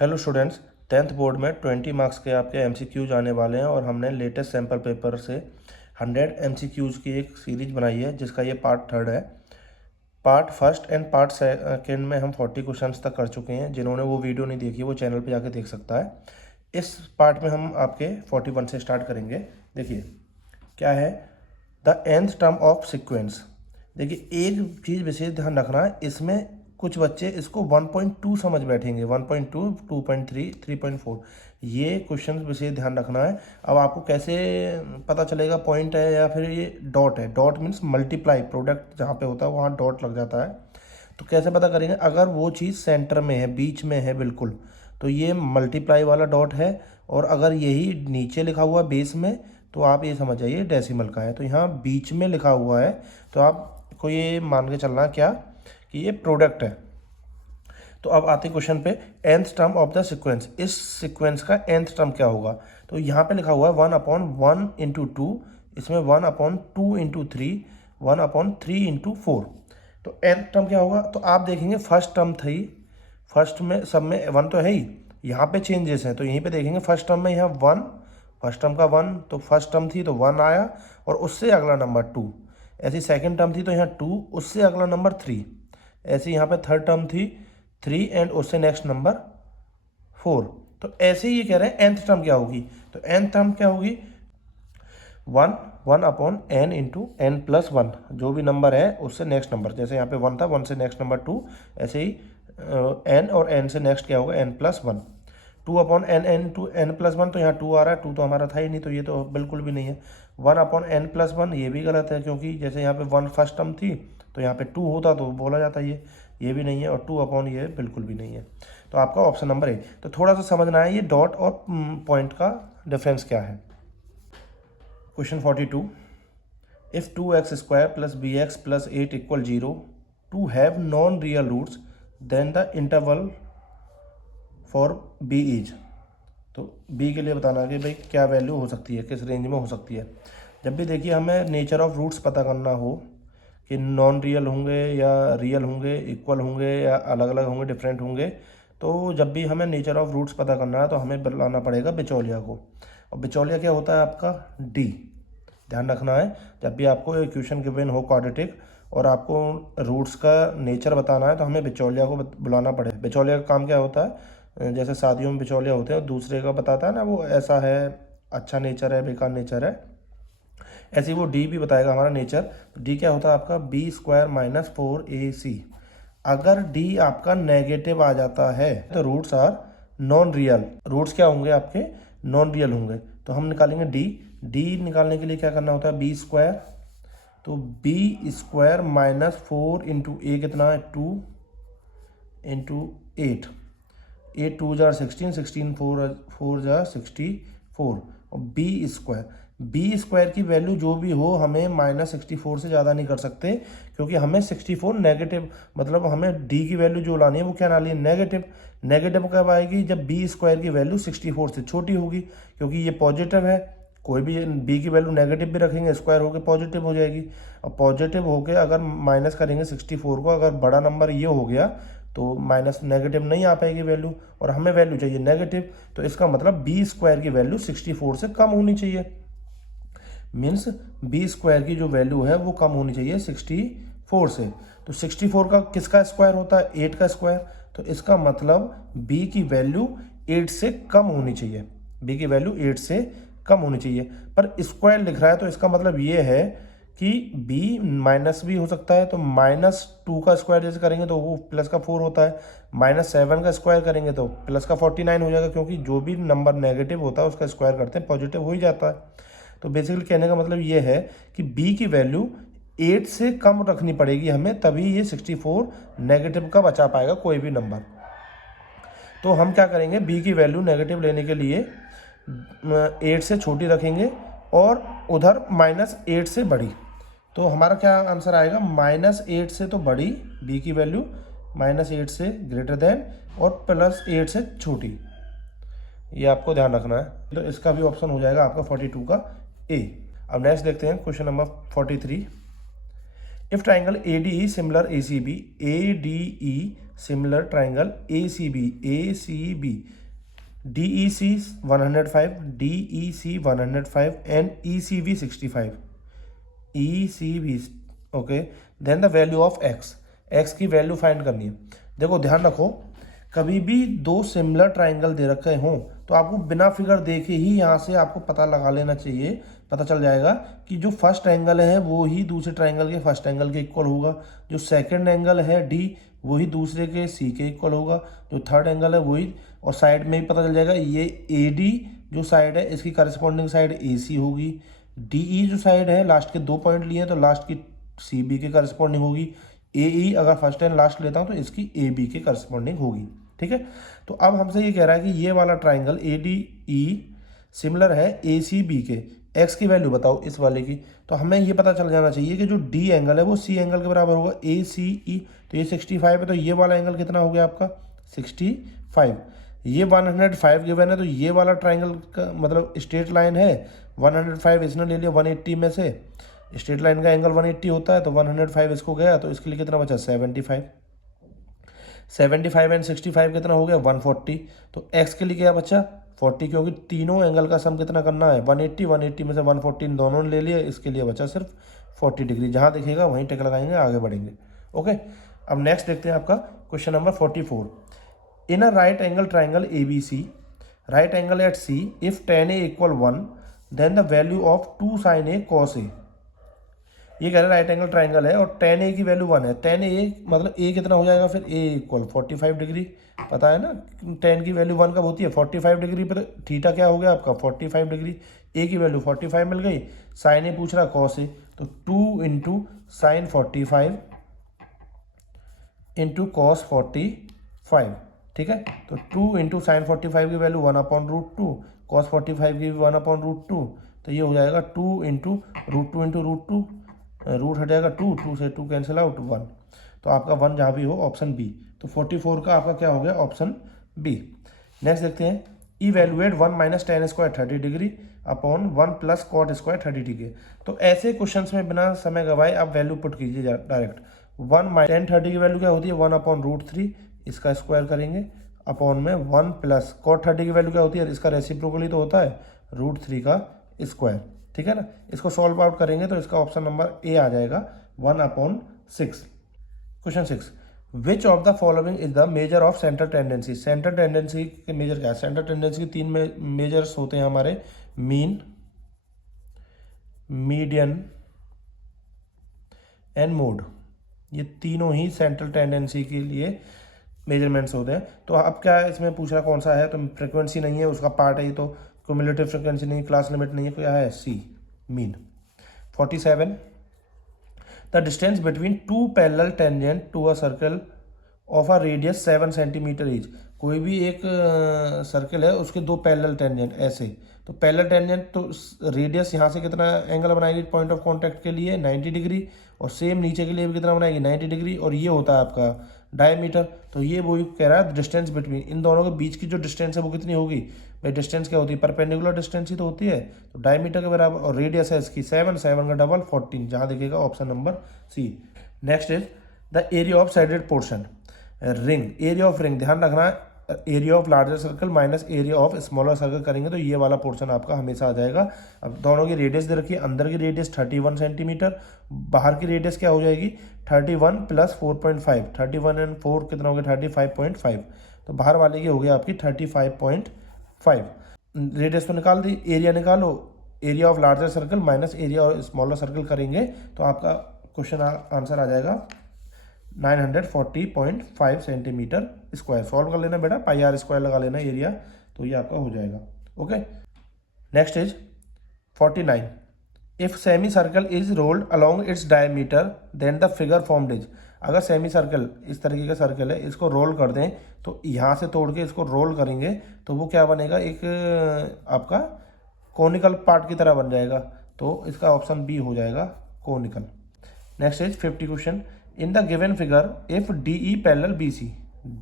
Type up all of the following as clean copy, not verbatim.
Hello students, 10th board में 20 marks के आपके एमसीक्यूज आने वाले हैं और हमने लेटेस्ट सैम्पल पेपर से 100 एमसीक्यूज की एक सीरीज बनाई है जिसका ये पार्ट 3 है। Part first and part second में हम 40 क्वेश्चंस तक कर चुके हैं। जिन्होंने वो वीडियो नहीं देखी वो चैनल पे जाके देख सकता है। इस पार्ट में हम आपके 41 से स्टार्ट करेंगे। देखिए क्या है, the nth term of sequence. देखिए एक चीज़ विशेष ध्यान रखना है, इसमें कुछ बच्चे इसको 1.2 समझ बैठेंगे, 1.2, 2.3, 3.4। ये क्वेश्चन विशेष ध्यान रखना है। अब आपको कैसे पता चलेगा पॉइंट है या फिर ये डॉट है? डॉट मीन्स मल्टीप्लाई, प्रोडक्ट जहाँ पे होता है वहाँ डॉट लग जाता है। तो कैसे पता करेंगे? अगर वो चीज़ सेंटर में है, बीच में है बिल्कुल, तो ये मल्टीप्लाई वाला डॉट है। और अगर यही नीचे लिखा हुआ बेस में, तो आप ये समझ जाइए डेसिमल का है। तो यहाँ बीच में लिखा हुआ है तो आपको ये मान के चलना क्या कि ये प्रोडक्ट है। तो अब आते क्वेश्चन पे, nth term of the sequence. इस सीक्वेंस का nth टर्म क्या होगा? तो यहाँ पे लिखा हुआ है 1/1 इंटू 2, इसमें 1/2 इंटू 3, 1/3 इंटू 4। तो nth टर्म क्या होगा? तो आप देखेंगे फर्स्ट टर्म थी, फर्स्ट में सब में 1 तो है ही, यहाँ पे चेंजेस हैं तो यहीं पे देखेंगे फर्स्ट टर्म में यहाँ 1, फर्स्ट टर्म का 1, तो फर्स्ट टर्म थी तो 1 आया और उससे अगला नंबर 2। ऐसी सेकंड टर्म थी तो यहाँ 2, उससे अगला नंबर 3। ऐसे यहाँ पे थर्ड टर्म थी 3 एंड उससे नेक्स्ट नंबर 4। तो ऐसे ही ये कह रहे हैं nth टर्म क्या होगी? तो nth टर्म क्या होगी? 1/n इंटू n+1, जो भी नंबर है उससे नेक्स्ट नंबर। जैसे यहाँ पे 1 था, 1 से नेक्स्ट नंबर 2, ऐसे ही n और n से नेक्स्ट क्या होगा? n+1। 2/n इंटू n+1, तो यहाँ 2 आ रहा है, 2 तो हमारा था ही नहीं तो ये तो बिल्कुल भी नहीं है। 1/n+1 ये भी गलत है क्योंकि जैसे यहाँ पे 1 फर्स्ट टर्म थी तो यहाँ पे 2 होता तो बोला जाता ये भी नहीं है, और 2/ ये बिल्कुल भी नहीं है। तो आपका ऑप्शन नंबर ए। तो थोड़ा सा समझना है ये डॉट और पॉइंट का डिफरेंस क्या है। Question 42, if 2x² + bx + 8 = 0 to have non real roots then the interval for b is. तो b के लिए बताना कि भाई क्या वैल्यू हो सकती है, किस रेंज में हो सकती है। जब भी देखिए हमें नेचर ऑफ रूट्स पता करना हो कि नॉन रियल होंगे या रियल होंगे, इक्वल होंगे या अलग अलग होंगे, डिफरेंट होंगे, तो जब भी हमें नेचर ऑफ रूट्स पता करना है तो हमें बुलाना पड़ेगा बिचौलिया को। और बिचौलिया क्या होता है आपका? डी। ध्यान रखना है, जब भी आपको इक्वेशन गिवन हो क्वाड्रेटिक और आपको रूट्स का नेचर बताना है तो हमें बिचौलिया को बुलाना पड़ेगा। बिचौलिया का काम क्या होता है? जैसे शादियों में बिचौलिया होते हैं, दूसरे का बताता है ना, वो ऐसा है, अच्छा नेचर है, बेकार नेचर है, ऐसे ही वो डी भी बताएगा हमारा नेचर। तो डी क्या होता है आपका? b² - 4ac। अगर डी आपका नेगेटिव आ जाता है तो roots are non real. Roots क्या होंगे आपके? नॉन रियल होंगे। तो हम निकालेंगे डी। डी निकालने के लिए क्या करना होता है? b²। तो b² - 4 इंटू ए कितना है? 2 इंटू 8। 8 2 jar 16, 16 4 jar 64। और b² की वैल्यू जो भी हो हमें -64 से ज़्यादा नहीं कर सकते, क्योंकि हमें 64 नेगेटिव, मतलब हमें d की वैल्यू जो लानी है वो क्या लानी है? नेगेटिव। नेगेटिव कब आएगी? जब b² की वैल्यू 64 से छोटी होगी, क्योंकि ये पॉजिटिव है। कोई भी b की वैल्यू नेगेटिव भी रखेंगे, स्क्वायर होकर पॉजिटिव हो जाएगी। और पॉजिटिव होकर अगर माइनस करेंगे 64 को, अगर बड़ा नंबर ये हो गया तो माइनस नेगेटिव नहीं आ पाएगी वैल्यू, और हमें वैल्यू चाहिए नेगेटिव। तो इसका मतलब b² की वैल्यू 64 से कम होनी चाहिए। मीन्स b² की जो वैल्यू है वो कम होनी चाहिए 64 से। तो 64 का किसका स्क्वायर होता है? 8 का स्क्वायर। तो इसका मतलब b की वैल्यू 8 से कम होनी चाहिए। b की वैल्यू 8 से कम होनी चाहिए, पर स्क्वायर लिख रहा है तो इसका मतलब ये है कि b माइनस भी हो सकता है। तो -2 का स्क्वायर जैसे करेंगे तो वो +4 होता है, -7 का स्क्वायर करेंगे तो +49 हो जाएगा, क्योंकि जो भी नंबर नेगेटिव होता है उसका स्क्वायर करते हैं पॉजिटिव हो ही जाता है। तो बेसिकली कहने का मतलब ये है कि b की वैल्यू 8 से कम रखनी पड़ेगी हमें, तभी ये 64 नेगेटिव का बचा पाएगा कोई भी नंबर। तो हम क्या करेंगे? b की वैल्यू नेगेटिव लेने के लिए 8 से छोटी रखेंगे और उधर -8 से बड़ी। तो हमारा क्या आंसर आएगा? -8 से तो बड़ी b की वैल्यू, -8 से ग्रेटर देन और +8 से छोटी। ये आपको ध्यान रखना है। तो इसका भी ऑप्शन हो जाएगा आपका 42 का ए। अब नेक्स्ट देखते हैं question number 43। If triangle ADE similar ACB, ADE similar triangle A C B DEC 105, DEC 105 and ECB 65, ECB okay. Then the value of x की वैल्यू फाइंड करनी है। देखो ध्यान रखो, कभी भी दो सिमिलर ट्राइंगल दे रखे हों तो आपको बिना फिगर देखे ही यहाँ से आपको पता लगा लेना चाहिए, पता चल जाएगा कि जो फर्स्ट एंगल है वो ही दूसरे ट्राइंगल के फर्स्ट एंगल के इक्वल होगा, जो सेकंड एंगल है D वही दूसरे के C के इक्वल होगा, जो थर्ड एंगल है वही, और साइड में ही पता चल जाएगा ये AD जो साइड है इसकी करस्पॉन्डिंग साइड AC होगी, DE जो साइड है लास्ट के 2 पॉइंट लिए तो लास्ट की CB के करस्पॉन्डिंग होगी, AE अगर फर्स्ट एंड लास्ट लेता हूँ तो इसकी AB के करस्पॉन्डिंग होगी। ठीक है, तो अब हमसे ये कह रहा है कि ये वाला ट्राइंगल ADE सिमिलर है ACB के, x की वैल्यू बताओ इस वाले की। तो हमें ये पता चल जाना चाहिए कि जो D एंगल है वो C एंगल के बराबर होगा, ACE, तो ये 65 है, तो ये वाला एंगल कितना हो गया आपका 65। ये 105 गिवन है, तो ये वाला ट्राइंगल का मतलब स्ट्रेट लाइन है 105 इसने ले लिया 180 में से, स्ट्रेट लाइन का एंगल 180 होता है, तो 105 इसको गया, तो इसके लिए कितना बचा 75 एंड 65 कितना हो गया 140। तो x के लिए क्या बचा 40, क्योंकि तीनों एंगल का सम कितना करना है 180 में से 114 दोनों ने ले लिया, इसके लिए बचा सिर्फ 40 डिग्री। जहाँ दिखेगा वहीं टिक लगाएंगे, आगे बढ़ेंगे। ओके, अब नेक्स्ट देखते हैं आपका question number 44। In a right angle triangle ABC, right angle at C, if tan A equal 1 then the value of 2 sin A cos A। ये कह रहे हैं राइट एंगल ट्राइंगल है और tan A की वैल्यू 1 है, tan A मतलब A कितना हो जाएगा फिर A इक्वल 45 डिग्री, पता है ना tan की वैल्यू 1 कब होती है 45 डिग्री पर, थीटा क्या हो गया आपका 45 डिग्री, A की वैल्यू 45 मिल गई, sin A पूछ रहा cos A, तो 2 इंटू साइन 45 इंटू कॉस 45। ठीक है, तो 2 इंटू साइन 45 की वैल्यू 1/√2, कॉस 45 की 1/√2, तो ये हो जाएगा 2 इंटू √2 इंटू √2, रूट हट जाएगा 2 से 2 कैंसिल आउट 1, तो आपका 1 जहाँ भी हो ऑप्शन बी। तो 44 का आपका क्या हो गया ऑप्शन बी। नेक्स्ट देखते हैं, evaluate 1 minus tan square 30 degree upon 1 plus cot square 30 degree. तो ऐसे क्वेश्चन में बिना समय गवाए आप वैल्यू पुट कीजिए डायरेक्ट। 1 tan 30 की वैल्यू क्या होती है 1/√3, इसका स्क्वायर करेंगे, अपॉन में 1 प्लस कॉट 30 की वैल्यू क्या होती है, इसका रेसिप्रोकली तो होता है √3 का स्क्वायर। ठीक है ना, इसको सॉल्व आउट करेंगे तो इसका ऑप्शन नंबर ए आ जाएगा 1/6। Question 6, which of the following is the measure of centre tendency. Centre tendency के मेजर क्या है, सेंटर टेंडेंसी के 3 मेजर्स होते हैं हमारे, मीन, मीडियन एंड मोड। ये तीनों ही सेंट्रल टेंडेंसी के लिए मेजरमेंट्स होते हैं। तो अब क्या है इसमें पूछ रहा कौन सा है, तो फ्रिक्वेंसी नहीं है उसका पार्ट है ये, तो क्यूमुलेटिव फ्रिक्वेंसी नहीं, क्लास लिमिट नहीं है, क्या है C mean. 47, the distance between 2 parallel tangent to a circle of a radius 7 centimetre each. कोई भी एक सर्कल है उसके 2 पैरेलल टेंजेंट ऐसे, तो पैरेलल टेंजेंट तो रेडियस यहाँ से कितना एंगल बनाएगी पॉइंट ऑफ कॉन्टैक्ट के लिए 90 डिग्री, और सेम नीचे के लिए भी कितना बनाएगी 90 डिग्री, और ये होता है आपका डायमीटर। तो ये वो कह रहा है डिस्टेंस बिटवीन इन दोनों के बीच की जो डिस्टेंस है वो कितनी होगी भाई, डिस्टेंस क्या होती है परपेंडिकुलर डिस्टेंस ही तो होती है, तो डायमीटर के बराबर, और रेडियस है इसकी 7 का डबल 14, जहाँ देखिएगा option number C. Next is the area of shaded portion ring, area of ring ध्यान रखना है, area of larger circle minus area of smaller circle करेंगे तो ये वाला पोर्शन आपका हमेशा आ जाएगा। अब दोनों की रेडियस दे रखी है, अंदर की रेडियस 31 सेंटीमीटर, बाहर की रेडियस क्या हो जाएगी 31 प्लस 4.5, 31 एंड 4 कितना हो गया 35.5, तो बाहर वाले की हो गया आपकी 35.5। रेडियस तो निकाल दी, एरिया निकालो, area of larger circle minus area of smaller circle करेंगे तो आपका क्वेश्चन आंसर आ जाएगा 940.5 सेंटीमीटर स्क्वायर। सॉल्व कर लेना बेटा, पाई आर स्क्वायर लगा लेना एरिया, तो ये आपका हो जाएगा। Okay, next is 49, if semi circle is rolled along its diameter then the figure formed is. अगर सेमी सर्कल इस तरीके का सर्कल है, इसको रोल कर दें तो यहाँ से तोड़ के इसको रोल करेंगे तो वो क्या बनेगा, एक आपका कोनिकल पार्ट की तरह बन जाएगा, तो इसका ऑप्शन बी हो जाएगा conical. Next is 50 question, in the given figure if DE parallel BC,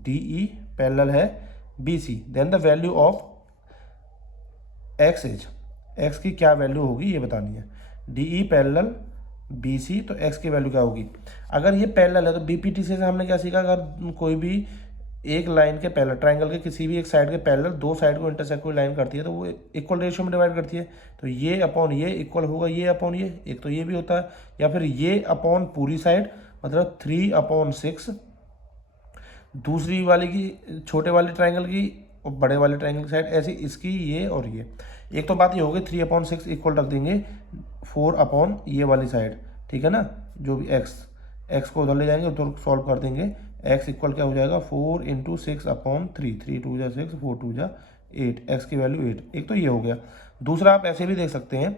DE parallel है BC then the value of x is, x की क्या वैल्यू होगी ये बतानी है। DE पैरेलल बी सी, तो एक्स की वैल्यू क्या होगी। अगर ये पैरेलल है तो बी पी टी से हमने क्या सीखा, अगर कोई भी एक लाइन के पैरेलल, ट्राइंगल के किसी भी एक साइड के पैरेलल दो साइड को इंटरसेक्ट कोई लाइन करती है तो वो इक्वल रेशियो में डिवाइड करती है। तो ये अपॉन ये इक्वल होगा ये अपॉन ये, एक तो ये भी होता है, या फिर ये अपॉन पूरी साइड मतलब 3/6, दूसरी वाले की छोटे वाले ट्राइंगल की और बड़े वाले ट्राइंगल की साइड, ऐसी इसकी ये और ये। एक तो बात ये होगी 3/6 इक्वल रख देंगे 4 अपॉन ये वाली साइड, ठीक है ना, जो भी एक्स को उधर ले जाएंगे उधर सॉल्व कर देंगे, एक्स इक्वल क्या हो जाएगा 4 × 6/3, 3 2 जा 6, 4 2 जा 8, एक्स की वैल्यू 8। एक तो ये हो गया। दूसरा आप ऐसे भी देख सकते हैं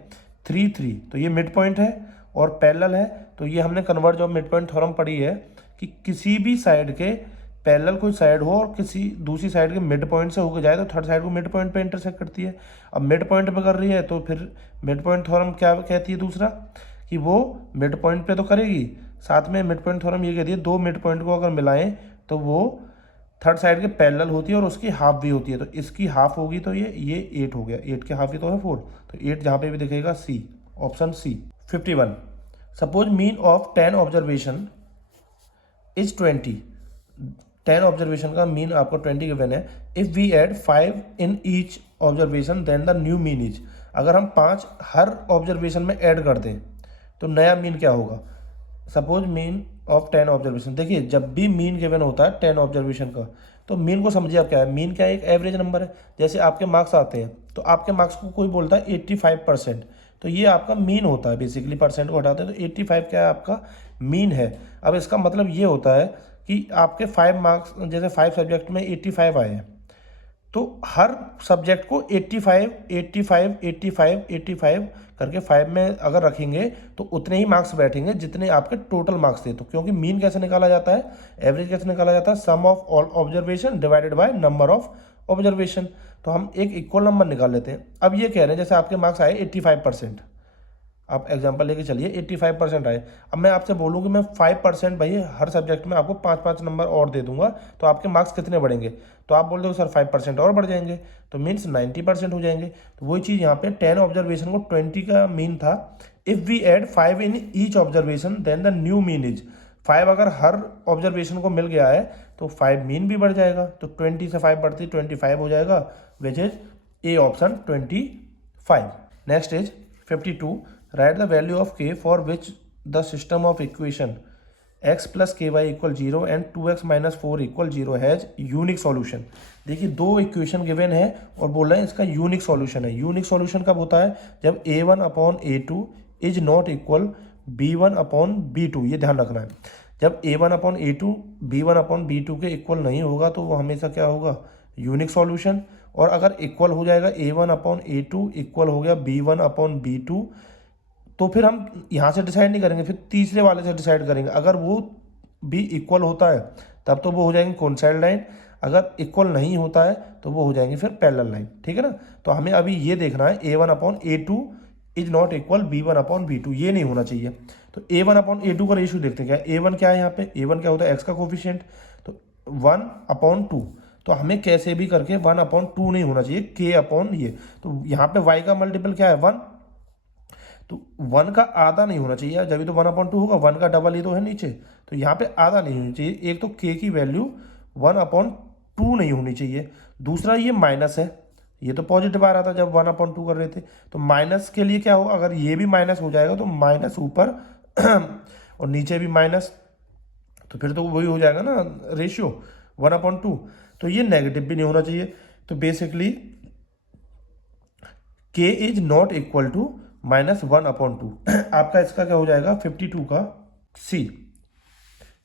3 3, तो ये मिड पॉइंट है और पैरेलल है, तो ये हमने converse of mid point theorem पढ़ी है कि किसी भी साइड के पैरेलल कोई साइड हो और किसी दूसरी साइड के मिड पॉइंट से होकर जाए तो थर्ड साइड को मिड पॉइंट पे इंटरसेक्ट करती है। अब मिड पॉइंट पे कर रही है तो फिर मिड पॉइंट थ्योरम क्या कहती है दूसरा, कि वो मिड पॉइंट पे तो करेगी, साथ में मिड पॉइंट थ्योरम ये कहती है दो मिड पॉइंट को अगर मिलाएं तो वो थर्ड साइड के पैरेलल होती है और उसकी हाफ भी होती है। तो इसकी हाफ होगी तो ये 8 हो गया, 8 के हाफ ही तो है 4, तो 8 जहाँ पे भी दिखेगा C, option C. 51, suppose mean of 10 observation is 20, 10 observation का मीन आपको 20 गिवन है। If we add 5 in each observation then the new mean is, अगर हम 5 हर ऑब्जर्वेशन में ऐड कर दें तो नया मीन क्या होगा। सपोज मीन ऑफ 10 ऑब्जर्वेशन, देखिए जब भी मीन गिवन होता है 10 ऑब्जर्वेशन का तो मीन को समझिए आप क्या है, मीन क्या है, एक एवरेज नंबर है। जैसे आपके मार्क्स आते हैं तो आपके मार्क्स को कोई बोलता है 85%, तो ये आपका मीन होता है, बेसिकली परसेंट को हटाते हैं तो 85 क्या है आपका मीन है। अब इसका मतलब ये होता है कि आपके 5 मार्क्स, जैसे 5 सब्जेक्ट में 85 आए हैं तो हर सब्जेक्ट को 85 85 85 85 करके 5 में अगर रखेंगे तो उतने ही मार्क्स बैठेंगे जितने आपके टोटल मार्क्स थे। तो क्योंकि मीन कैसे निकाला जाता है, एवरेज कैसे निकाला जाता है, sum of all observation divided by number of observation. तो हम एक इक्वल नंबर निकाल लेते हैं। अब ये कह रहे हैं जैसे आपके मार्क्स आए 85%, आप एग्जांपल लेके चलिए 85% आए। अब मैं आपसे बोलूँ कि मैं 5% भाई हर सब्जेक्ट में आपको 5-5 नंबर और दे दूंगा तो आपके मार्क्स कितने बढ़ेंगे, तो आप बोल दो सर 5% और बढ़ जाएंगे, तो मीन्स 90% हो जाएंगे। तो वही चीज़ यहाँ पे 10 ऑब्जर्वेशन को 20 का मीन था। If we add 5 in each observation then the new mean is, 5 अगर हर ऑब्जर्वेशन को मिल गया है तो 5 मीन भी बढ़ जाएगा, तो 20 से 5 बढ़ती 25 हो जाएगा, which is A option 25। Next is 52, write the value of k for which the system of equation x plus ky equal 0 and 2x minus 4 equal 0 has unique solution। देखिए दो इक्वेशन गिवन है और बोल रहे हैं इसका यूनिक सॉल्यूशन है। Unique solution कब होता है, जब a1/a2 is not equal b1/b2, ये ध्यान रखना है। जब a1/a2 b1/b2 के इक्वल नहीं होगा तो वो हमेशा क्या होगा, यूनिक सॉल्यूशन। और अगर इक्वल हो जाएगा a1/a2 इक्वल हो गया b1/b2, तो फिर हम यहाँ से डिसाइड नहीं करेंगे, फिर तीसरे वाले से डिसाइड करेंगे। अगर वो भी इक्वल होता है तब तो वो हो जाएंगे कोइंसाइड लाइन, अगर इक्वल नहीं होता है तो वो हो जाएंगे फिर पैरेलल लाइन, ठीक है ना। तो हमें अभी ये देखना है a1/a2 is not equal b1/b2, ये नहीं होना चाहिए। तो a1/a2 का रेशियो देखते हैं क्या, a1 क्या है, यहाँ पे a1 क्या होता है, x का कोफिशिएंट, तो 1/2, तो हमें कैसे भी करके 1/2 नहीं होना चाहिए k अपॉन ये। तो यहाँ पे y का मल्टीपल क्या है 1, तो 1 का आधा नहीं होना चाहिए, जब भी तो 1/2 होगा, 1 का डबल ही तो है नीचे, तो यहाँ पे आधा नहीं होनी चाहिए। एक तो k की वैल्यू 1/2 नहीं होनी चाहिए, दूसरा ये माइनस है, ये तो पॉजिटिव आ रहा था जब 1/2 कर रहे थे, तो माइनस के लिए क्या होगा, अगर ये भी माइनस हो जाएगा तो माइनस ऊपर और नीचे भी माइनस, तो फिर तो वही हो जाएगा ना रेशियो 1/2, तो ये नेगेटिव भी नहीं होना चाहिए। तो basically k is not equal to -1/2, आपका इसका क्या हो जाएगा 52 का C,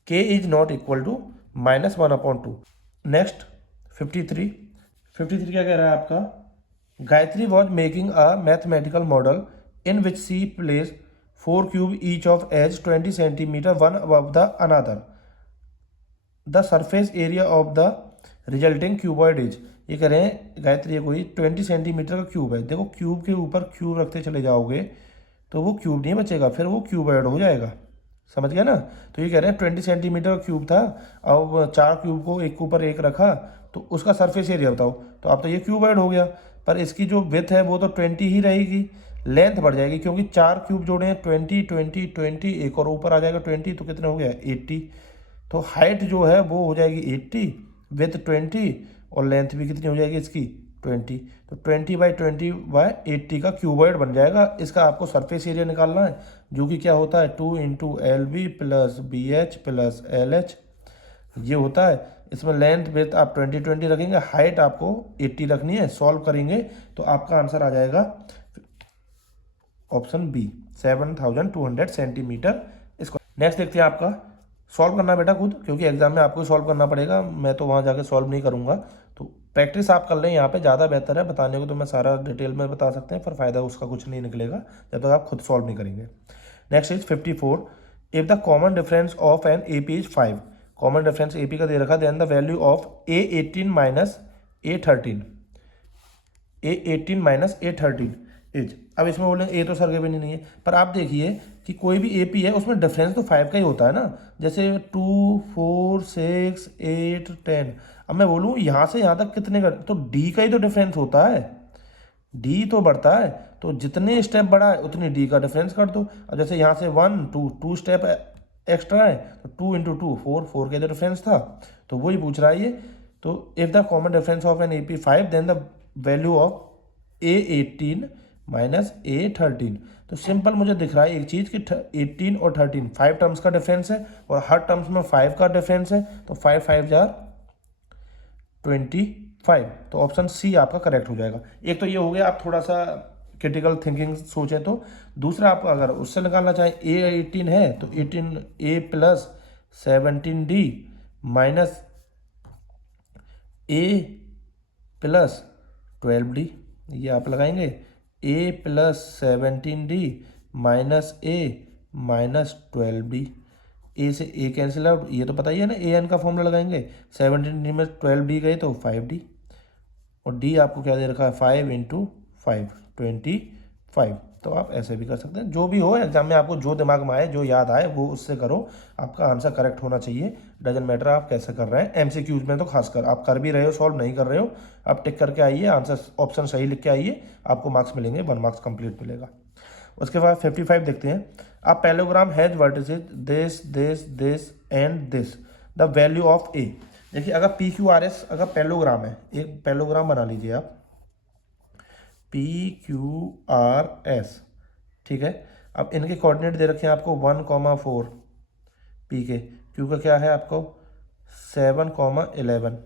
k is not equal to -1/2। Next 53 क्या कह रहा है आपका, Gayatri was making a mathematical model in which she place 4 cube each of edge 20 centimetre one above the another, the surface area of the resulting cuboid is. ये कह रहे हैं गायत्री ये कोई 20 सेंटीमीटर का क्यूब है, देखो क्यूब के ऊपर क्यूब रखते चले जाओगे तो वो क्यूब नहीं बचेगा, फिर वो क्यूबॉइड हो जाएगा, समझ गया ना। तो ये कह रहे हैं 20 सेंटीमीटर का क्यूब था, अब 4 क्यूब को एक के ऊपर एक रखा तो उसका सरफेस एरिया बताओ, तो अब तो ये क्यूबॉइड हो गया, पर इसकी जो विड्थ है वो तो 20 ही रहेगी, लेंथ बढ़ जाएगी क्योंकि 4 क्यूब जोड़े हैं, 20 20 20, एक और ऊपर आ जाएगा 20, तो कितने हो गया 80। तो हाइट जो है वो हो जाएगी 80, विथ 20, और लेंथ भी कितनी हो जाएगी इसकी 20। तो 20/20/80 का क्यूबॉइड बन जाएगा। इसका आपको सरफेस एरिया निकालना है, जो कि क्या होता है 2 × LB + BH + LH, ये होता है। इसमें लेंथ विड्थ आप 20 20 रखेंगे, हाइट आपको 80 रखनी है। सॉल्व करेंगे तो आपका आंसर आ जाएगा ऑप्शन बी, 7200 सेंटीमीटर। इसको नेक्स्ट देखते हैं आपका। सॉल्व करना बेटा खुद, क्योंकि एग्जाम में आपको सॉल्व करना पड़ेगा, मैं तो वहाँ जाके सॉल्व नहीं करूँगा। तो प्रैक्टिस आप कर लें, यहाँ पे ज़्यादा बेहतर है। बताने को तो मैं सारा डिटेल में बता सकते हैं, पर फायदा उसका कुछ नहीं निकलेगा जब तक आप खुद सॉल्व नहीं करेंगे। Next is 54। If the common difference of an AP is 5, common difference AP का दे रखा, then the value of A18 - A13, A18 - A13 is. अब इसमें बोलेंगे ए तो सर गिवन ही नहीं है, पर आप देखिए कि कोई भी AP है उसमें डिफरेंस तो 5 का ही होता है ना। जैसे 2 4 6 8 10, अब मैं बोलूँ यहाँ से यहाँ तक कितने का, तो D का ही तो डिफरेंस होता है, D तो बढ़ता है। तो जितने स्टेप बढ़ा है उतनी D का डिफरेंस कर दो। अब जैसे यहाँ से 1 2 2 स्टेप एक्स्ट्रा है, तो 2 × 2 4 4 का जो डिफरेंस था, तो वही पूछ रहा है ये। तो if the common difference of an AP 5, then the value of A18 - A13। तो सिंपल मुझे दिख रहा है एक चीज़ कि 18 और 13 5 टर्म्स का डिफरेंस है, और हर टर्म्स में 5 का डिफरेंस है। तो 5 5 जार 25, तो ऑप्शन सी आपका करेक्ट हो जाएगा। एक तो ये हो गया, आप थोड़ा सा क्रिटिकल थिंकिंग सोचें तो। दूसरा, आप अगर उससे निकालना चाहें, A18 है तो 18A + 17D minus A + 12D, ये आप लगाएंगे। A + 17D minus A - 12D, ए से ए कैंसिल आउट, ये तो पता ही है ना, AN का फॉर्मूला लगाएंगे। 17D में 12D गए तो 5D, और D आपको क्या दे रखा है 5 × 5 25। तो आप ऐसे भी कर सकते हैं, जो भी हो एग्जाम में आपको जो दिमाग में आए, जो याद आए वो उससे करो। आपका आंसर करेक्ट होना चाहिए, डजंट मैटर आप कैसे कर रहे हैं। MCQs में तो खासकर आप कर भी रहे हो, सॉल्व नहीं कर रहे हो, आप टिक करके आइए, आंसर ऑप्शन सही लिख के आइए, आपको मार्क्स मिलेंगे, 1 मार्क्स कंप्लीट मिलेगा। उसके बाद 55 देखते हैं। A parallelogram has vertices this this this and this, the value of A. देखिए अगर PQRS अगर पैरेललोग्राम है, एक पैरेललोग्राम बना लीजिए आप, PQRS, ठीक है। अब इनके कोऑर्डिनेट दे रखे हैं आपको 1, 4, P के, Q का क्या है आपको 7, 11,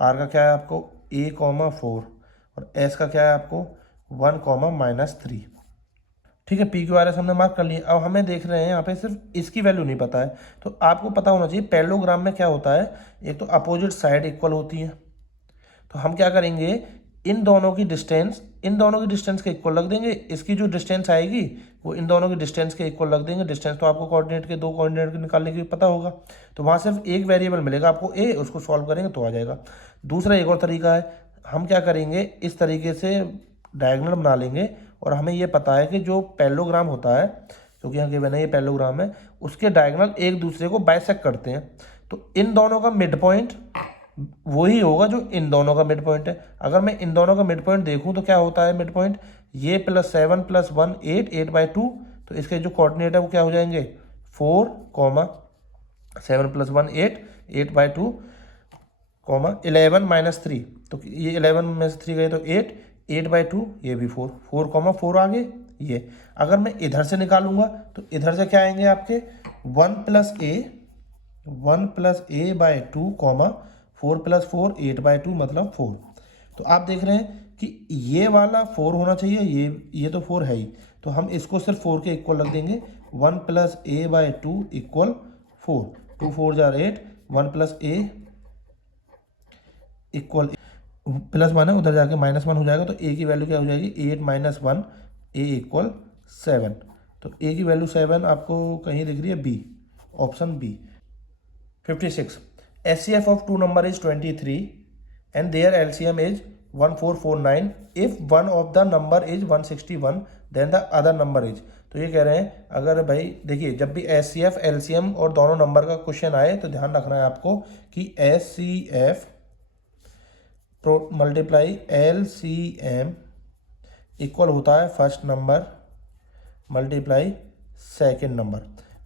R का क्या है आपको A, 4, और S का क्या है आपको 1, -3, ठीक है। PQRS हमने मार्क कर लिया। अब हमें देख रहे हैं यहाँ पे सिर्फ इसकी वैल्यू नहीं पता है, तो आपको पता होना चाहिए पैरेललोग्राम में क्या होता है। एक तो अपोजिट साइड इक्वल होती है, तो हम क्या करेंगे, इन दोनों की डिस्टेंस के इक्वल रख देंगे। इसकी जो डिस्टेंस आएगी वो इन दोनों की डिस्टेंस के इक्वल रख देंगे। डिस्टेंस तो आपको कोऑर्डिनेट के 2 कोऑर्डिनेट के निकालने की पता होगा, तो वहाँ सिर्फ एक वेरिएबल मिलेगा आपको A, उसको सॉल्व करेंगे तो आ जाएगा। दूसरा एक और तरीका है, हम क्या करेंगे, इस तरीके से डायगोनल बना लेंगे, और हमें ये पता है कि जो पैरेललोग्राम होता है, क्योंकि यहाँ गिवन है ये पैरेललोग्राम है, उसके डायगोनल एक दूसरे को बाइसेक्ट करते हैं। तो इन दोनों का मिड पॉइंट वही होगा जो इन दोनों का मिड पॉइंट है। अगर मैं इन दोनों का मिड पॉइंट देखूं तो क्या होता है मिड पॉइंट, ये +7 + 1 8 8/2, तो इसके जो कोऑर्डिनेट है वो क्या हो जाएंगे 4, 7 + 1 8 8/2, 11 - 3, तो ये 11 में से 3 गए तो 8 8/2, ये भी 4 4, 4 आगे ये। अगर मैं इधर से निकालूंगा तो इधर से क्या आएंगे आपके 1 + A 1 + A/2, 4 + 4 8/2 मतलब 4। तो आप देख रहे हैं कि ये वाला 4 होना चाहिए, ये तो 4 है ही, तो हम इसको सिर्फ 4 के इक्वल रख देंगे। 1 + A/2 = 4, 2 4 जार 8, 1 + A इक्वल +1 है, उधर जाके -1 हो जाएगा, तो A की वैल्यू क्या हो जाएगी 8 - 1, A = 7। तो A की वैल्यू 7 आपको कहीं दिख रही है, B, option B। 56. SCF of two number is 23 and their LCM is 1449. If one of the number is 161 then the other number is, तो ये कह रहे हैं अगर भाई देखिए जब भी SCF LCM और दोनों नंबर का क्वेश्चन आए तो ध्यान रखना है आपको कि SCF मल्टीप्लाई LCM इक्वल होता है first number multiply second number.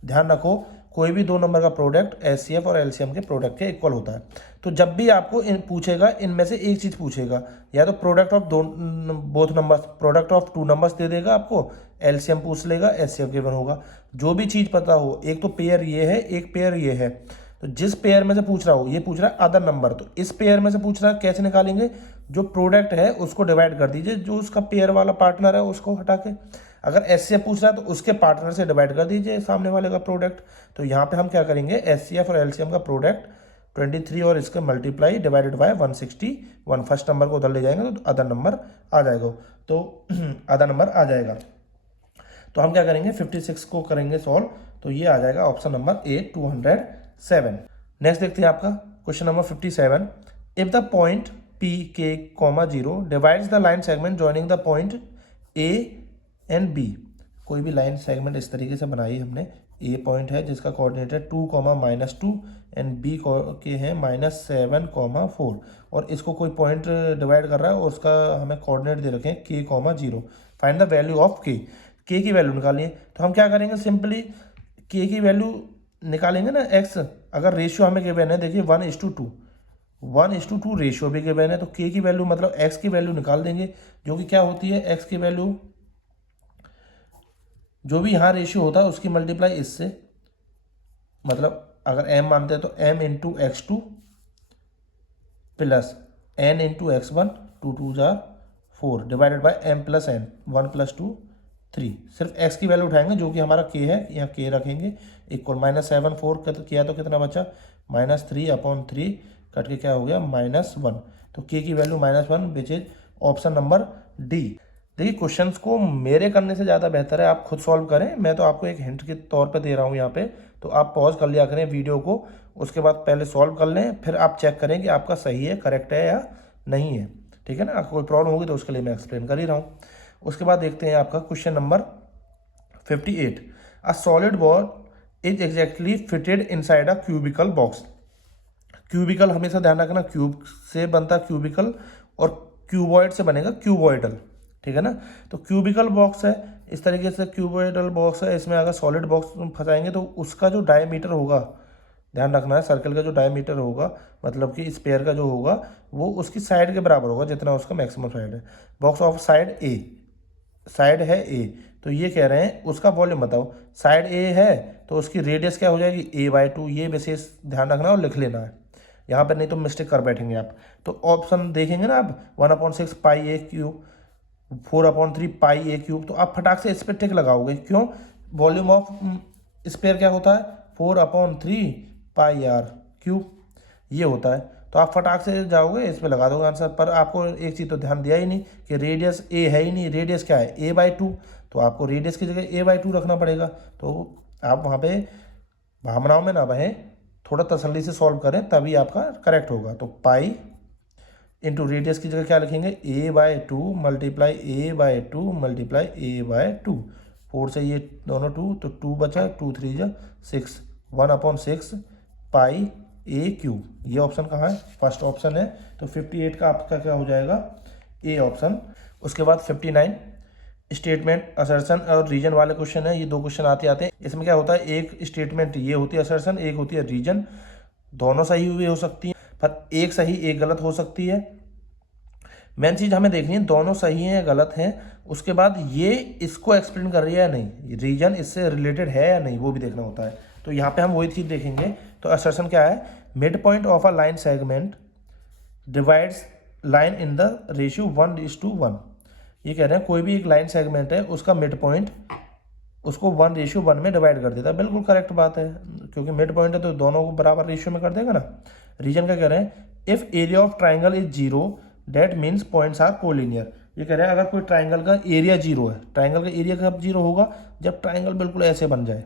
ध्यान रखो कोई भी दो नंबर का प्रोडक्ट एचसीएफ और एलसीएम के प्रोडक्ट के इक्वल होता है। तो जब भी आपको पूछेगा इनमें से एक चीज़ पूछेगा, या तो प्रोडक्ट ऑफ दो both numbers, product of two numbers दे देगा आपको, एलसीएम पूछ लेगा, एचसीएफ गिवन होगा। जो भी चीज़ पता हो, एक तो पेयर ये है, एक पेयर ये है, तो जिस पेयर में से पूछ रहा हो, ये पूछ रहा है अदर नंबर, तो इस पेयर में से पूछ रहा है, कैसे निकालेंगे? जो प्रोडक्ट है उसको डिवाइड कर दीजिए, जो उसका पेयर वाला पार्टनर है उसको हटा के। अगर एचसीएफ पूछ रहा है तो उसके पार्टनर से डिवाइड कर दीजिए सामने वाले का प्रोडक्ट। तो यहाँ पे हम क्या करेंगे, एचसीएफ और एलसीएम का प्रोडक्ट 23 और इसका multiply divided by 161, first number को उधर ले जाएंगे तो अदर नंबर आ जाएगा, तो अदर नंबर आ जाएगा। तो हम क्या करेंगे, 56 को करेंगे सॉल्व, तो ये आ जाएगा ऑप्शन नंबर ए 207। नेक्स्ट देखते हैं आपका question number 57। If the point P K comma 0 divides the line segment joining the point A and B. कोई भी लाइन सेगमेंट इस तरीके से बनाई हमने, ए पॉइंट है जिसका कोऑर्डिनेट है 2, -2 एंड बी के हैं -7, 4, और इसको कोई पॉइंट डिवाइड कर रहा है और उसका हमें कोऑर्डिनेट दे रखे हैं k, 0। Find the value of k। k की वैल्यू निकालिए, तो हम क्या करेंगे, सिंपली k की वैल्यू निकालेंगे ना, x अगर रेशियो हमें गिवन है, देखिए 1:2 रेशियो भी गिवन है, तो k की वैल्यू मतलब x की वैल्यू निकाल देंगे, जो कि क्या होती है, x की वैल्यू जो भी यहाँ रेशियो होता है उसकी मल्टीप्लाई इससे, मतलब अगर m मानते हैं तो m into x2 plus n into x1, 2 2 jar 4 divided by m plus n, 1 + 2 3। सिर्फ x की वैल्यू उठाएंगे जो कि हमारा k है, यहाँ k रखेंगे, इक्वल -7 4 किया तो कितना बचा, -3/3 कट के क्या हो गया, -1। तो k की value -1 which is option number D. देखिए क्वेश्चंस को मेरे करने से ज़्यादा बेहतर है आप खुद सॉल्व करें, मैं तो आपको एक हिंट के तौर पे दे रहा हूँ यहाँ पे, तो आप पॉज कर लिया करें वीडियो को, उसके बाद पहले सॉल्व कर लें, फिर आप चेक करें कि आपका सही है, करेक्ट है या नहीं है, ठीक है ना। आपको कोई प्रॉब्लम होगी तो उसके लिए मैं एक्सप्लेन कर ही रहा हूँ। उसके बाद देखते हैं आपका question number 58। A solid ball is exactly fitted inside a cubical box. Cubical हमेशा ध्यान रखना, क्यूब से बनता क्यूबिकल और क्यूबॉइड से बनेगा क्यूबॉइडल, ठीक है ना। तो क्यूबिकल बॉक्स है, इस तरीके से क्यूबॉइडल बॉक्स है, इसमें अगर सॉलिड बॉक्स फंसाएंगे तो उसका जो डायमीटर होगा, ध्यान रखना है, सर्कल का जो डायमीटर होगा, मतलब कि स्पेयर का जो होगा वो उसकी साइड के बराबर होगा जितना उसका मैक्सिमम साइड है। Box of side A, side है ए, तो ये कह रहे हैं उसका वॉल्यूम बताओ। साइड ए है तो उसकी रेडियस क्या हो जाएगी, a/2। ये विशेष ध्यान रखना और लिख लेना है यहाँ पर, नहीं तो मिस्टेक कर बैठेंगे आप। तो ऑप्शन देखेंगे ना आप, 1/6 πa³, 4/3 πa³, तो आप फटाक से इस पर टिक लगाओगे, क्यों, वॉल्यूम ऑफ स्पेयर क्या होता है, 4/3 πr³ ये होता है। तो आप फटाक से जाओगे इस पे लगा दोगे आंसर। पर आपको एक चीज़ तो ध्यान दिया ही नहीं कि रेडियस ए है ही नहीं, रेडियस क्या है, a/2, तो आपको रेडियस की जगह a/2 रखना पड़ेगा। तो आप वहाँ पे भावनाओं में ना बहें, थोड़ा तसल्ली से सॉल्व करें तभी आपका करेक्ट होगा। तो पाई इंटू रेडियस की जगह क्या लिखेंगे, a/2 multiply a/2 multiply a/2। 4 से ये दोनों 2, तो 2 बचा, 2 3 जा 6, 1/6 πa³। ये ऑप्शन कहाँ है, फर्स्ट ऑप्शन है। तो 58 का आपका क्या हो जाएगा, ए ऑप्शन। उसके बाद 59 स्टेटमेंट, असर्शन और रीजन वाले क्वेश्चन है। ये दो क्वेश्चन आते हैं। इसमें क्या होता है, एक स्टेटमेंट ये होती है असर्शन, एक होती है रीजन। दोनों सही हुई हो सकती है, पर एक सही एक गलत हो सकती है। मेन चीज़ हमें देखनी है दोनों सही हैं या गलत हैं। उसके बाद ये इसको एक्सप्लेन कर रही है या नहीं, रीजन इससे रिलेटेड है या नहीं, वो भी देखना होता है। तो यहाँ पे हम वही चीज़ देखेंगे। तो असर्शन क्या है, mid point of a line segment divides line in the ratio 1:1। ये कह रहे हैं कोई भी एक लाइन सेगमेंट है, उसका मिड पॉइंट उसको 1:1 में डिवाइड कर देता है। बिल्कुल करेक्ट बात है, क्योंकि मिड पॉइंट है तो दोनों को बराबर रेशियो में कर देगा ना। रीजन क्या कह रहे हैं, if area of triangle is 0 that means points are collinear. ये कह रहे हैं अगर कोई ट्राइंगल का एरिया 0 है, ट्राइंगल का एरिया कब 0 होगा, जब ट्राइंगल बिल्कुल ऐसे बन जाए,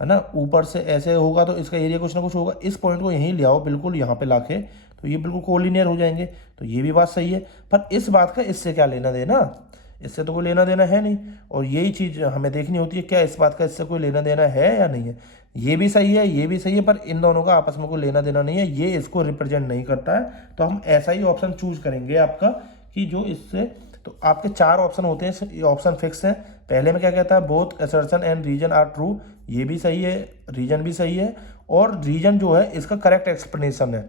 है ना, ऊपर से ऐसे होगा तो इसका एरिया कुछ ना कुछ होगा। इस पॉइंट को यहीं ले आओ बिल्कुल यहाँ पे लाके, तो ये बिल्कुल कोलिनियर हो जाएंगे। तो ये भी बात सही है, पर इस बात का इससे क्या लेना देना, इससे तो कोई लेना देना है नहीं। और यही चीज़ हमें देखनी होती है, क्या इस बात का इससे कोई लेना देना है या नहीं है। ये भी सही है, ये भी सही है, पर इन दोनों का आपस में कोई लेना देना नहीं है, ये इसको रिप्रेजेंट नहीं करता है। तो हम ऐसा ही ऑप्शन चूज करेंगे आपका कि जो इससे तो आपके 4 ऑप्शन होते हैं, ये ऑप्शन फिक्स है। पहले में क्या कहता है, both assertion and reason are true, ये भी सही है, रीजन भी सही है, और रीजन जो है इसका करेक्ट एक्सप्लेनेशन है।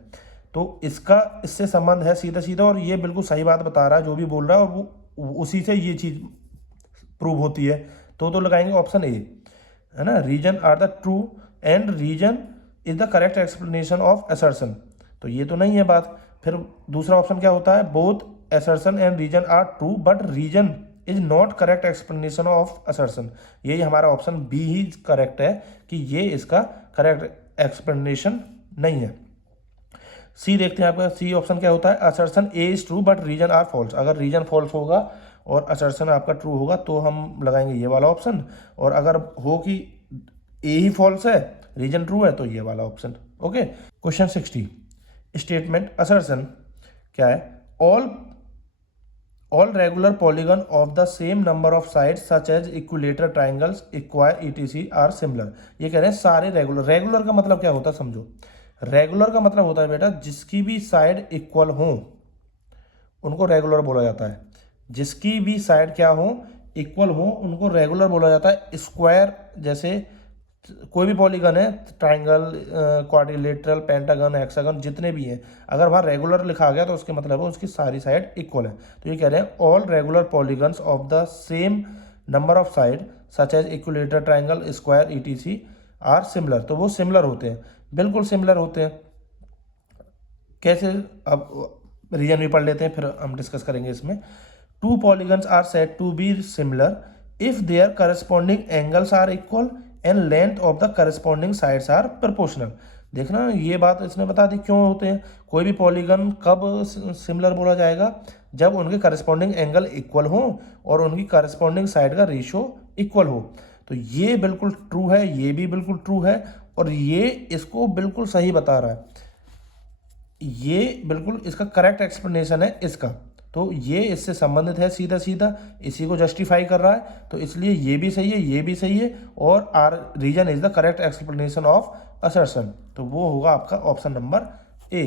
तो इसका इससे संबंध है सीधा सीधा, और ये बिल्कुल सही बात बता रहा है जो भी बोल रहा है, और वो उसी से ये चीज़ प्रूव होती है। तो लगाएंगे ऑप्शन ए, है ना, reason are the true and reason is the correct explanation of assertion. तो ये तो नहीं है बात। फिर दूसरा ऑप्शन क्या होता है, both assertion and reason are true but reason is not correct explanation of assertion. यही हमारा ऑप्शन बी ही करेक्ट है कि ये इसका करेक्ट एक्सप्लेनेशन नहीं है। सी देखते हैं आपका, सी ऑप्शन क्या होता है, assertion A is true but reason are false. अगर रीजन फॉल्स होगा और असर्शन आपका ट्रू होगा तो हम लगाएंगे ये वाला ऑप्शन, और अगर हो कि ए ही फॉल्स है रीजन ट्रू है तो ये वाला option. Okay, question 60, statement assertion क्या है, all regular polygon of the same number of sides such as equilateral triangles square etc are similar. ये कह रहे हैं सारे रेगुलर, रेगुलर का मतलब क्या होता है समझो, रेगुलर का मतलब होता है बेटा जिसकी भी साइड इक्वल हो उनको रेगुलर बोला जाता है। जिसकी भी साइड क्या हो, इक्वल हो, उनको रेगुलर बोला जाता है। स्क्वायर जैसे कोई भी पॉलीगन है, ट्राइंगल, क्वाड्रिलेटरल, पेंटागन, हेक्सागन, जितने भी हैं, अगर वहाँ रेगुलर लिखा गया तो उसके मतलब है उसकी सारी साइड इक्वल है। तो ये कह रहे हैं all regular polygons of the same number of side such as equilateral, triangle, square, etc are similar. तो वो सिमिलर होते हैं, बिल्कुल सिमिलर होते हैं। कैसे, अब रीजन भी पढ़ लेते हैं फिर हम डिस्कस करेंगे इसमें। Two polygons are said to be similar if their corresponding angles are equal and length of the corresponding sides are proportional. देखना ये बात इसने बता दी क्यों होते हैं। कोई भी पॉलीगन कब सिमिलर बोला जाएगा, जब उनके करस्पॉन्डिंग एंगल इक्वल हो और उनकी करस्पॉन्डिंग साइड का रेशियो इक्वल हो। तो ये बिल्कुल ट्रू है, ये भी बिल्कुल ट्रू है, और ये इसको बिल्कुल सही बता रहा है। ये बिल्कुल इसका करेक्ट एक्सप्लेनेशन है इसका, तो ये इससे संबंधित है सीधा सीधा, इसी को जस्टिफाई कर रहा है। तो इसलिए ये भी सही है, ये भी सही है, और R reason is the correct explanation of assertion. तो वो होगा आपका ऑप्शन नंबर ए।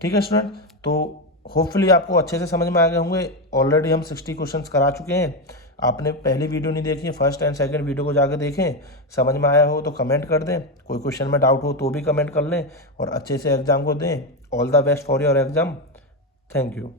ठीक है स्टूडेंट, तो होपफुली आपको अच्छे से समझ में आ गए होंगे। ऑलरेडी हम 60 क्वेश्चंस करा चुके हैं। आपने पहली वीडियो नहीं देखी है, फर्स्ट एंड सेकंड वीडियो को जाकर देखें। समझ में आया हो तो कमेंट कर दें, कोई क्वेश्चन में डाउट हो तो भी कमेंट कर लें, और अच्छे से एग्जाम को दें। All the best for your exam. Thank you.